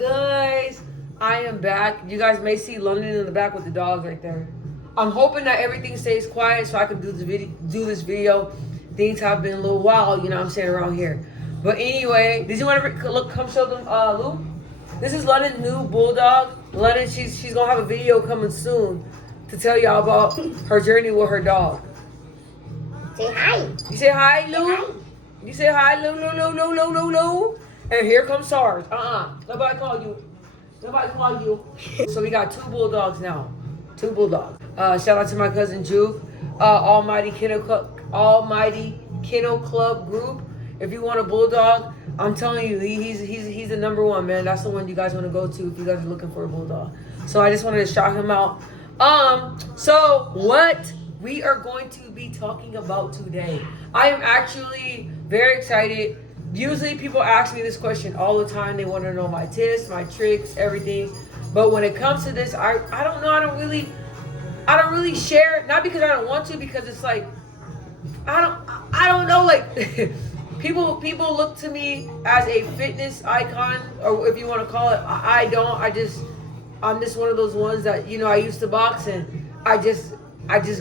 guys? I am back. You guys may see London in the back with the dogs right there. I'm hoping that everything stays quiet so I can do this video. Things have been a little wild, you know what I'm saying, around here. But anyway, did you want to look? Come show them, Lou. This is London's new bulldog. London, she's gonna have a video coming soon to tell y'all about her journey with her dog. Say hi. You say hi, Lou. You say hi, Lou. And here comes SARS. Nobody call you. Nobody call you. So we got 2 bulldogs now. 2 bulldogs. Shout out to my cousin Juke. Almighty Kennel Club group. If you want a bulldog, I'm telling you, he's the number one, man. That's the one you guys want to go to if you guys are looking for a bulldog. So I just wanted to shout him out. So what we are going to be talking about today. I am actually very excited. Usually people ask me this question all the time. They want to know my tips, my tricks, everything. But when it comes to this, I don't know. I don't really share. Not because I don't want to, because it's like I don't know. Like people look to me as a fitness icon, or if you want to call it. I don't. I'm just one of those ones that, you know, I used to box and I just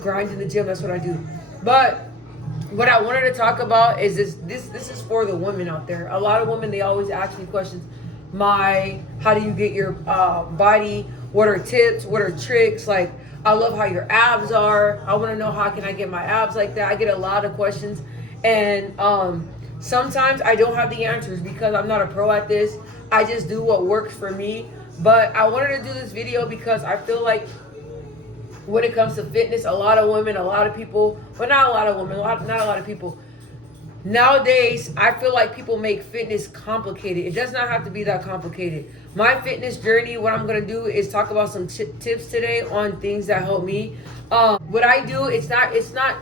grind in the gym. That's what I do. But what I wanted to talk about is this is for the women out there. A lot of women, they always ask me questions. How do you get your body? What are tips? What are tricks? Like, I love how your abs are. I want to know, how can I get my abs like that? I get a lot of questions. And sometimes I don't have the answers because I'm not a pro at this. I just do what works for me. But I wanted to do this video because I feel like when it comes to fitness, a lot of women, a lot of people, but not a lot of women, not a lot of people. Nowadays, I feel like people make fitness complicated. It does not have to be that complicated. My fitness journey, what I'm going to do is talk about some tips today on things that help me. What I do, it's not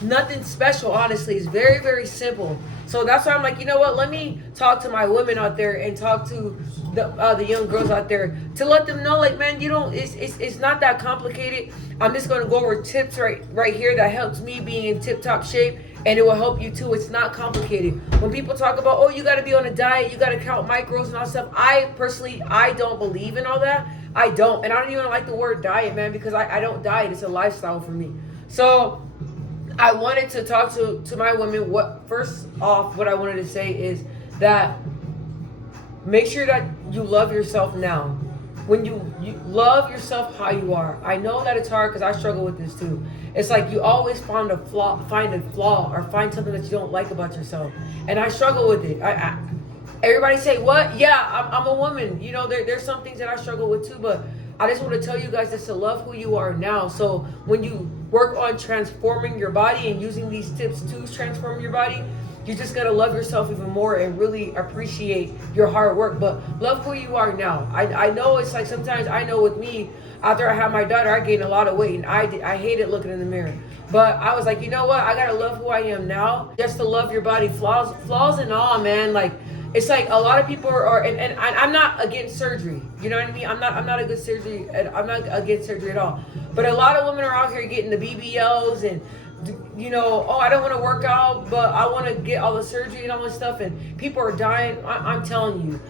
nothing special, honestly. It's very, very simple. So that's why I'm like, you know what? Let me talk to my women out there and talk to the young girls out there to let them know, like, man, it's not that complicated. I'm just going to go over tips right here that helps me being in tip-top shape, and it will help you too. It's not complicated. When people talk about, oh, you got to be on a diet, you got to count macros and all that stuff, I personally don't believe in all that. I don't. And I don't even like the word diet, man, because I don't diet. It's a lifestyle for me. So I wanted to talk to my women. First off, what I wanted to say is that make sure that you love yourself now. When you love yourself how you are. I know that it's hard because I struggle with this too. It's like you always find a flaw or find something that you don't like about yourself. And I struggle with it. Everybody say, what? Yeah, I'm a woman. You know, there's some things that I struggle with too, but I just want to tell you guys just to love who you are now. So when you work on transforming your body and using these tips to transform your body, you just got to love yourself even more and really appreciate your hard work. But love who you are now. I know it's like sometimes, I know with me, after I had my daughter, I gained a lot of weight and I hated looking in the mirror. But I was like, you know what? I got to love who I am now. Just to love your body, flaws and all, man. Like, it's like a lot of people are, and I'm not against surgery. You know what I mean? I'm not against surgery. I'm not against surgery at all. But a lot of women are out here getting the BBLs and, you know, oh, I don't want to work out, but I want to get all the surgery and all this stuff. And people are dying. I'm telling you,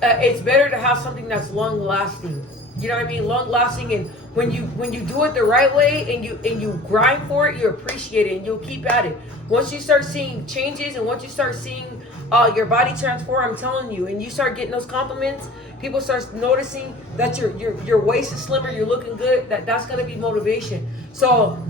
it's better to have something that's long lasting. You know what I mean? Long lasting. And when you do it the right way and you grind for it, you appreciate it and you'll keep at it. Once you start seeing changes and once you start seeing your body transform, I'm telling you, and you start getting those compliments, people start noticing that your waist is slimmer, you're looking good, that's gonna be motivation. So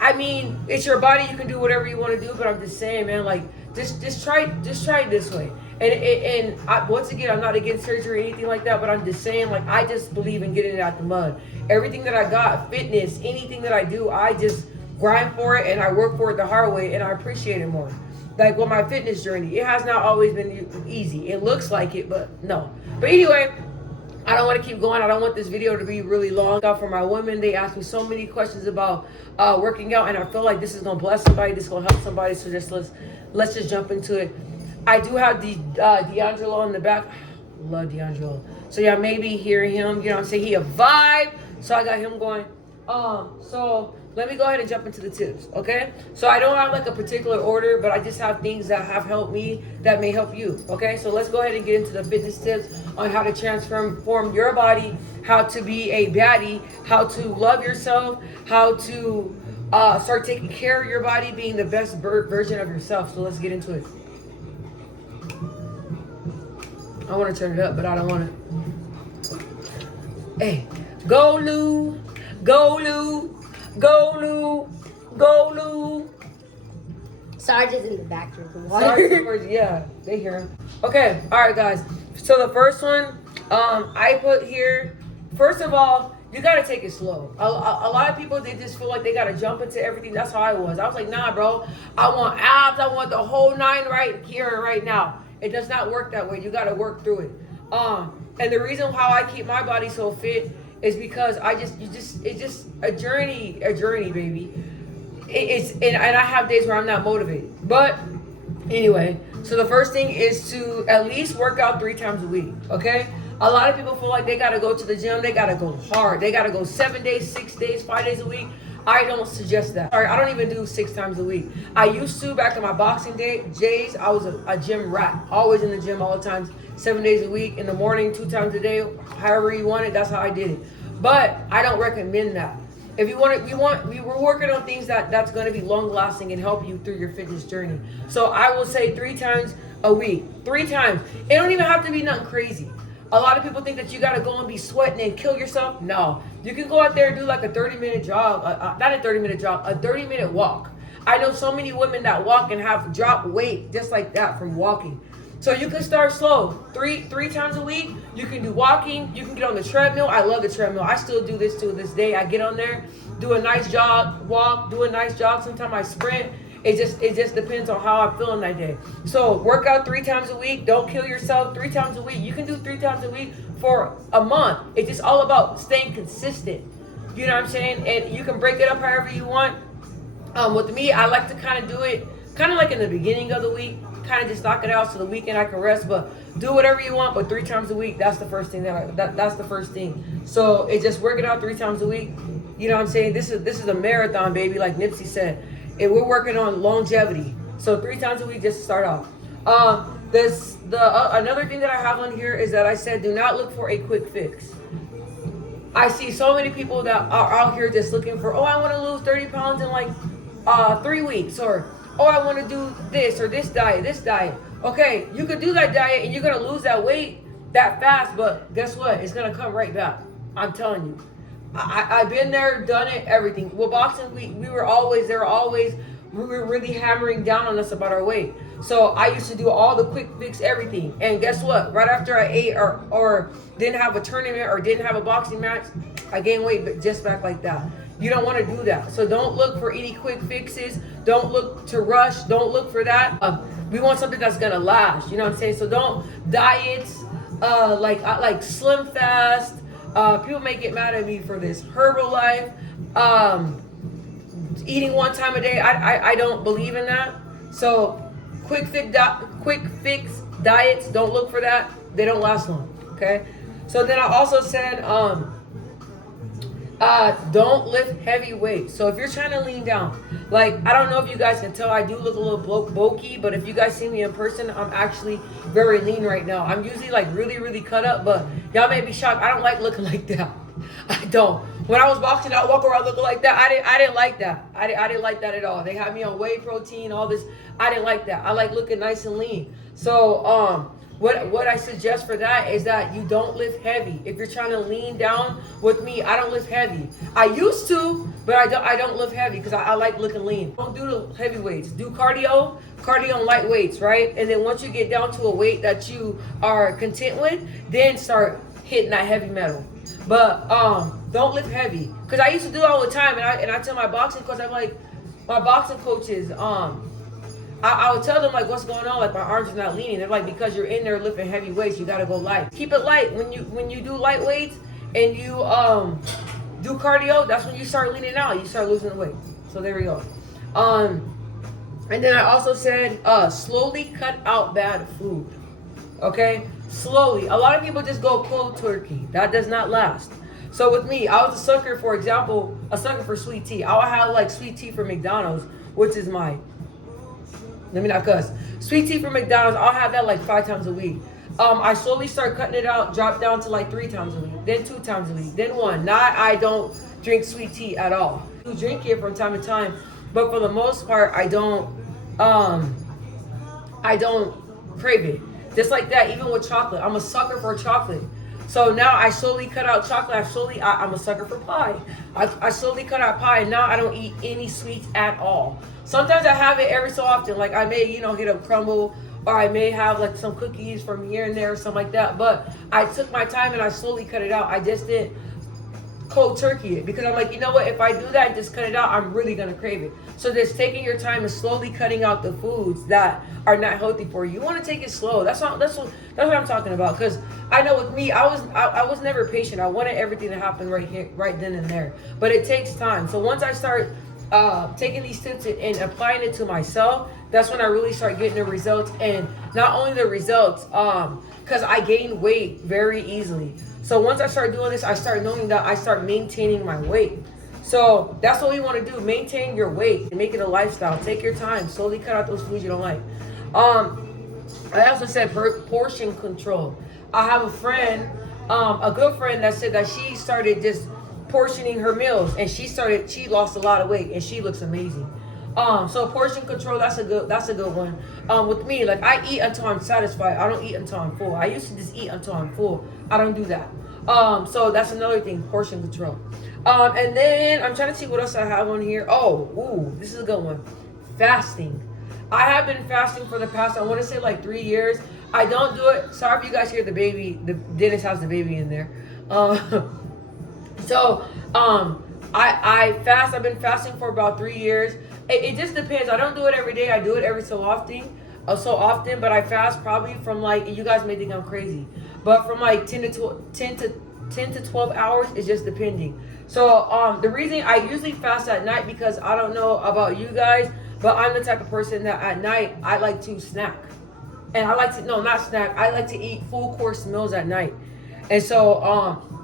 I mean, it's your body, you can do whatever you want to do, but I'm just saying, man, like just try it this way. And once again, I'm not against surgery or anything like that, but I'm just saying, like, I just believe in getting it out the mud. Everything that I got, fitness, anything that I do, I just grind for it and I work for it the hard way and I appreciate it more. Like with my fitness journey, it has not always been easy. It looks like it, but no. But anyway, I don't want to keep going. I don't want this video to be really long. For my women, they ask me so many questions about working out, and I feel like this is gonna bless somebody. This is gonna help somebody. So let's just jump into it. I do have the D'Angelo in the back. Love D'Angelo. So yeah, maybe hear him. You know what I'm saying? He a vibe. So I got him going. So let me go ahead and jump into the tips, okay? So I don't have like a particular order, but I just have things that have helped me that may help you, okay? So let's go ahead and get into the fitness tips on how to transform your body, how to be a baddie, how to love yourself, how to start taking care of your body, being the best version of yourself. So let's get into it. I want to turn it up, but I don't want to. Hey, go Lou, go Lou, go Lou, go Lou. Sarge is in the back drinking Sorry, water. yeah, they hear him. Okay, all right, guys. So the first one, I put here. First of all, you gotta take it slow. A lot of people, they just feel like they gotta jump into everything. That's how I was. I was like, nah, bro. I want abs. I want the whole nine right here and right now. It does not work that way. You gotta work through it. And the reason how I keep my body so fit is because it's just a journey, baby. And I have days where I'm not motivated. But anyway, so the first thing is to at least work out 3 times a week, okay? A lot of people feel like they gotta go to the gym, they gotta go hard. They gotta go 7 days, 6 days, 5 days a week. I don't suggest that. Sorry, I don't even do 6 times a week. I used to back in my boxing days. I was a gym rat. Always in the gym all the time, 7 days a week, in the morning, 2 times a day, however you want it, that's how I did it. But I don't recommend that. If you want it, we're working on things that's going to be long lasting and help you through your fitness journey. So I will say 3 times a week, 3 times. It don't even have to be nothing crazy. A lot of people think that you got to go and be sweating and kill yourself. No, you can go out there and do like a 30-minute jog, not a 30-minute jog, a 30-minute walk. I know so many women that walk and have dropped weight just like that from walking. So you can start slow. Three times a week. You can do walking. You can get on the treadmill. I love the treadmill. I still do this to this day. I get on there, do a nice jog, walk, do a nice jog. Sometimes I sprint. It just depends on how I'm feeling that day. So work out 3 times a week. Don't kill yourself. 3 times a week. You can do 3 times a week for a month. It's just all about staying consistent. You know what I'm saying? And you can break it up however you want. With me, I like to kind of do it kind of like in the beginning of the week. Kind of just knock it out so the weekend I can rest, but do whatever you want, but 3 times a week, that's the first thing that's the first thing. So it's just work it out 3 times a week. You know what I'm saying? This is a marathon, baby, like Nipsey said. And we're working on longevity. So 3 times a week just to start off. Another thing that I have on here is that I said do not look for a quick fix. I see so many people that are out here just looking for, I want to lose 30 pounds in like 3 weeks, or I want to do this or this diet. Okay, you could do that diet and you're going to lose that weight that fast, but guess what? It's going to come right back. I'm telling you. I've been there, done it, everything. Well, boxing, we were really hammering down on us about our weight. So I used to do all the quick fix everything. And guess what? Right after I ate or didn't have a tournament or didn't have a boxing match, I gained weight just back like that. You don't want to do that. So don't look for any quick fixes. Don't look to rush. Don't look for that. We want something that's going to last. You know what I'm saying? So don't diets like Slim Fast. People may get mad at me for this. Herbalife. Eating 1 time a day. I don't believe in that. So quick fix diets. Don't look for that. They don't last long. Okay. So then I also said don't lift heavy weights. So if you're trying to lean down, like, I don't know if you guys can tell, I do look a little bulky, but if you guys see me in person, I'm actually very lean right now. I'm usually like really, really cut up, but y'all may be shocked. I don't like looking like that. I don't. When I was boxing, I'd walk around looking like that. I didn't like that. I didn't like that at all. They had me on whey protein, all this. I didn't like that. I like looking nice and lean. So, what I suggest for that is that you don't lift heavy. If you're trying to lean down with me, I don't lift heavy. I used to, but I don't lift heavy because I like looking lean. Don't do the heavy weights. Do cardio and light weights, right? And then once you get down to a weight that you are content with, then start hitting that heavy metal. But don't lift heavy, because I used to do it all the time, and I tell my boxing coach, I'm like, my boxing coaches, I would tell them like what's going on, like my arms are not leaning. They're like, because you're in there lifting heavy weights, you gotta go light. Keep it light. When you do light weights and you do cardio, that's when you start leaning out. You start losing the weight. So there we go. And then I also said slowly cut out bad food. Okay, slowly. A lot of people just go cold turkey. That does not last. So with me, I was a sucker, for example, a sucker for sweet tea. I would have like sweet tea from McDonald's, which is my, let me not cuss. Sweet tea from McDonald's, I'll have that like 5 times a week. I slowly start cutting it out, drop down to like 3 times a week, then 2 times a week, then 1. Not I don't drink sweet tea at all. I do drink it from time to time, but for the most part, I don't crave it. Just like that, even with chocolate, I'm a sucker for chocolate. So now I slowly cut out chocolate. I'm a sucker for pie. I slowly cut out pie, and now I don't eat any sweets at all. Sometimes I have it every so often, like I may, hit up crumble, or I may have like some cookies from here and there or something like that. But I took my time and I slowly cut it out. I just didn't cold turkey it, because I'm like, you know what, if I do that and just cut it out, I'm really gonna crave it. So just taking your time and slowly cutting out the foods that are not healthy for you. You want to take it slow. That's what I'm talking about. Because I know with me, I was never patient. I wanted everything to happen right here, right then and there. But it takes time. So once I start taking these tips and applying it to myself, that's when I really start getting the results. And not only the results, because I gain weight very easily. So once I start doing this, I start knowing that I start maintaining my weight. So that's what we want to do. Maintain your weight and make it a lifestyle. Take your time. Slowly cut out those foods you don't like. I also said portion control. I have a friend, a good friend, that said that she started just portioning her meals, and she lost a lot of weight, and she looks amazing. So portion control, that's a good one. With me, like I eat until I'm satisfied. I don't eat until I'm full. I used to just eat until I'm full. I don't do that. So that's another thing, portion control. And then I'm trying to see what else I have on here. This is a good one. Fasting. I have been fasting for the past, I want to say like 3 years. I don't do it. Sorry if you guys hear the baby. The Dennis has the baby in there. I fast. I've been fasting for about 3 years. It just depends. I don't do it every day. I do it every so often. But I fast probably from like, you guys may think I'm crazy, but from like 10 to 12 hours. It's just depending. So the reason I usually fast at night, because I don't know about you guys, but I'm the type of person that at night I like to snack. And I like to, no, not snack. I like to eat full course meals at night. And so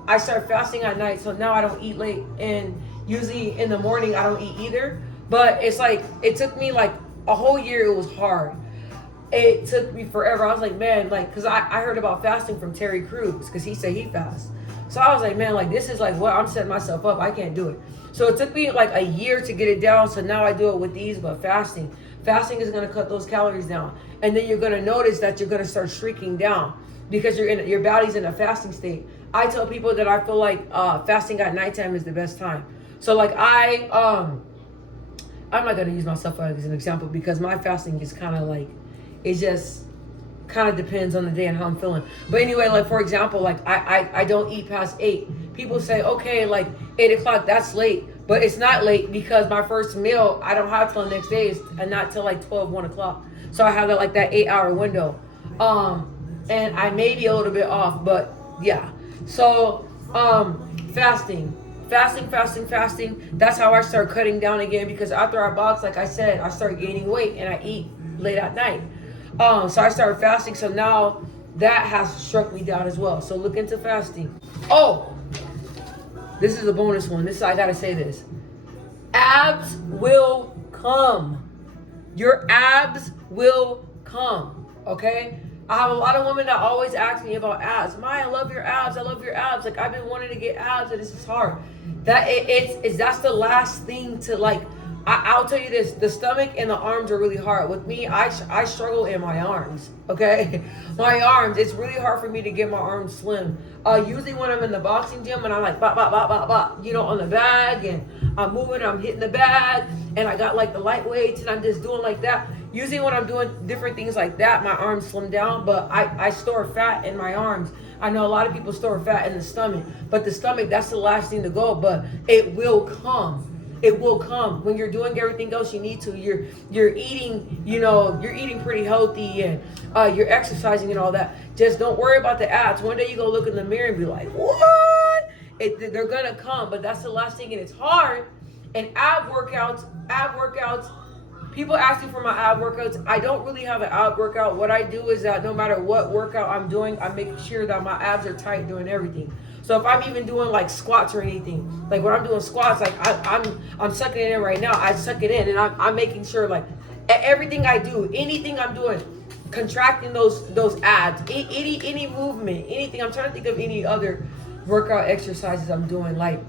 I start fasting at night. So now I don't eat late. And usually in the morning I don't eat either. But it's like, it took me like a whole year. It was hard. It took me forever. I was like, man, like, because I heard about fasting from Terry Crews, because he said he fasts. So I was like, man, like, this is like what I'm setting myself up. I can't do it. So it took me like a year to get it down. So now I do it with ease, but fasting. Fasting is going to cut those calories down. And then you're going to notice that you're going to start shrinking down, because your body's in a fasting state. I tell people that I feel like fasting at nighttime is the best time. So like I'm not going to use myself as an example, because my fasting is kind of like, it just kind of depends on the day and how I'm feeling. But anyway, like for example, like I don't eat past 8. People say, okay, like 8 o'clock, that's late. But it's not late, because my first meal I don't have till the next day, and not till like 12, 1 o'clock. So I have that like that 8-hour window. And I may be a little bit off, but yeah. So fasting. That's how I start cutting down again, because after I box, like I said, I start gaining weight and I eat late at night. So I started fasting. So now that has struck me down as well. So look into fasting. Oh, this is a bonus one. I gotta say this. Abs will come. Your abs will come. Okay? I have a lot of women that always ask me about abs. Maya, I love your abs. I love your abs. Like, I've been wanting to get abs, and this is hard. That's the last thing to like. I'll tell you this: the stomach and the arms are really hard. With me, I struggle in my arms. Okay, my arms. It's really hard for me to get my arms slim. Usually when I'm in the boxing gym and I'm like bop bop bop bop bop, on the bag, and I'm moving, I'm hitting the bag, and I got like the light weights, and I'm just doing like that. Usually when I'm doing different things like that, my arms slim down, but I store fat in my arms. I know a lot of people store fat in the stomach, but the stomach, that's the last thing to go, but it will come. It will come when you're doing everything else you need to. You're eating, you're eating pretty healthy, and you're exercising and all that. Just don't worry about the abs. One day you go look in the mirror and be like, what? They're gonna come, but that's the last thing, and it's hard. And ab workouts, people ask me for my ab workouts. I don't really have an ab workout. What I do is that no matter what workout I'm doing, I'm making sure that my abs are tight doing everything. So if I'm even doing like squats or anything, like when I'm doing squats, like I'm sucking it in right now. I suck it in, and I'm making sure like everything I do, anything I'm doing, contracting those abs, any movement, anything. I'm trying to think of any other workout exercises I'm doing, like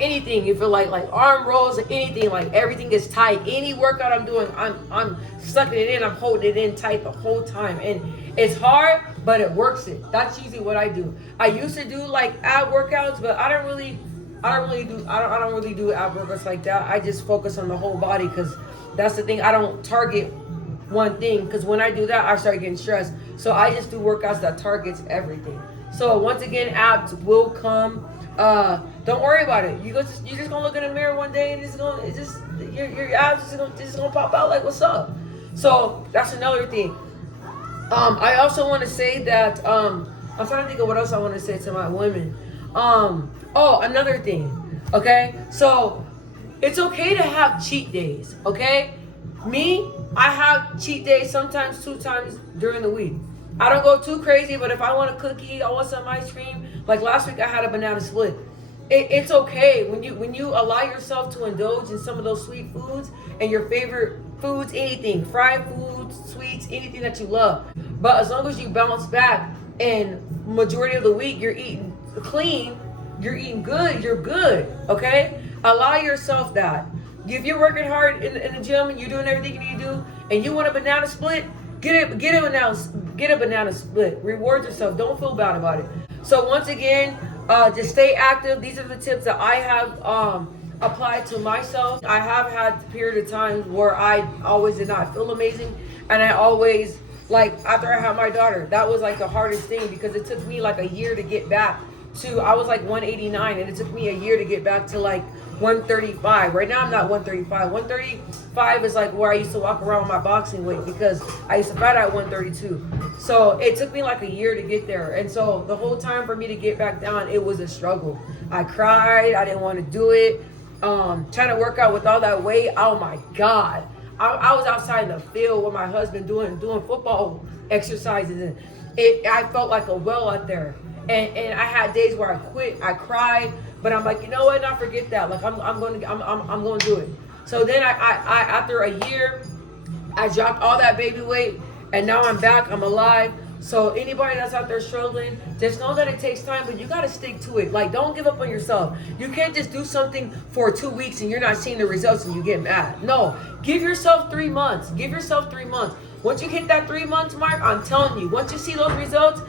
anything. You feel like arm rolls or anything, like everything is tight. Any workout I'm doing, I'm sucking it in, I'm holding it in tight the whole time, and it's hard, but it works. That's usually what I do. I used to do like ab workouts, but I don't really do ab workouts like that. I just focus on the whole body, because that's the thing. I don't target one thing, because when I do that, I start getting stressed. So I just do workouts that targets everything. So once again, abs will come. Don't worry about it. You're just gonna look in the mirror one day, and your abs just gonna pop out like, what's up? So that's another thing. I also want to say that I'm trying to think of what else I want to say to my women. Another thing. Okay, so it's okay to have cheat days. Okay, me, I have cheat days sometimes 2 times during the week. I don't go too crazy, but if I want a cookie, I want some ice cream. Like last week, I had a banana split. It's okay when you allow yourself to indulge in some of those sweet foods and your favorite foods, anything, fried foods, sweets, anything that you love. But as long as you bounce back and majority of the week you're eating clean, you're eating good, you're good, okay? Allow yourself that. If you're working hard in the gym and you're doing everything you need to do, and you want a banana split, get a banana split. Reward yourself. Don't feel bad about it. So once again, just stay active. These are the tips that I have applied to myself. I have had a period of times where I always did not feel amazing, and I always, like after I had my daughter, that was like the hardest thing, because it took me like a year to get back to, I was like 189, and it took me a year to get back to like 135. Right now I'm not 135. 135 is like where I used to walk around with my boxing weight, because I used to fight at 132. So it took me like a year to get there. And so the whole time for me to get back down, it was a struggle. I cried. I didn't want to do it. Trying to work out with all that weight. Oh my God. I was outside in the field with my husband doing football exercises, and I felt like a well out there. And I had days where I quit, I cried, but I'm like, you know what? Not forget that. Like I'm going to do it. So then I after a year, I dropped all that baby weight, and now I'm back. I'm alive. So anybody that's out there struggling, just know that it takes time, but you got to stick to it. Like, don't give up on yourself. You can't just do something for 2 weeks and you're not seeing the results and you get mad. No, give yourself 3 months. Give yourself 3 months. Once you hit that 3 months mark, I'm telling you, once you see those results,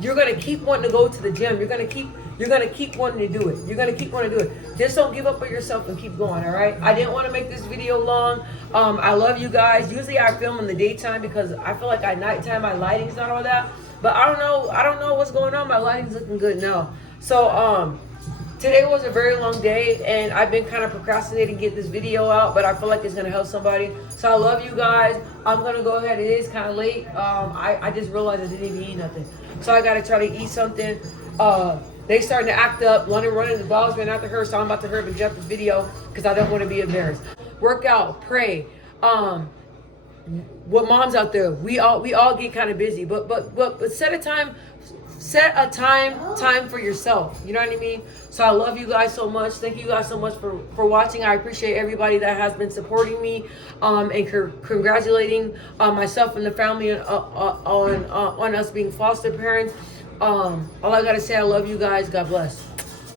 you're gonna keep wanting to go to the gym. You're gonna keep wanting to do it. You're gonna keep wanting to do it. Just don't give up on yourself and keep going. All right. I didn't want to make this video long. I love you guys. Usually I film in the daytime because I feel like at nighttime my lighting's not all that. But I don't know what's going on. My lighting's looking good now. So today was a very long day, and I've been kind of procrastinating to get this video out, but I feel like it's gonna help somebody. So I love you guys. I'm gonna go ahead. It is kind of late. I just realized I didn't even eat nothing. So I gotta try to eat something. They starting to act up. London running, the dog's ran after her, so I'm about to hurry up and jump this video because I don't want to be embarrassed. Work out, pray. What moms out there, we all get kind of busy, but set a time for yourself. You know what I mean? So I love you guys so much. Thank you guys so much for watching. I appreciate everybody that has been supporting me and congratulating myself and the family on us being foster parents. All I gotta say, I love you guys. God bless.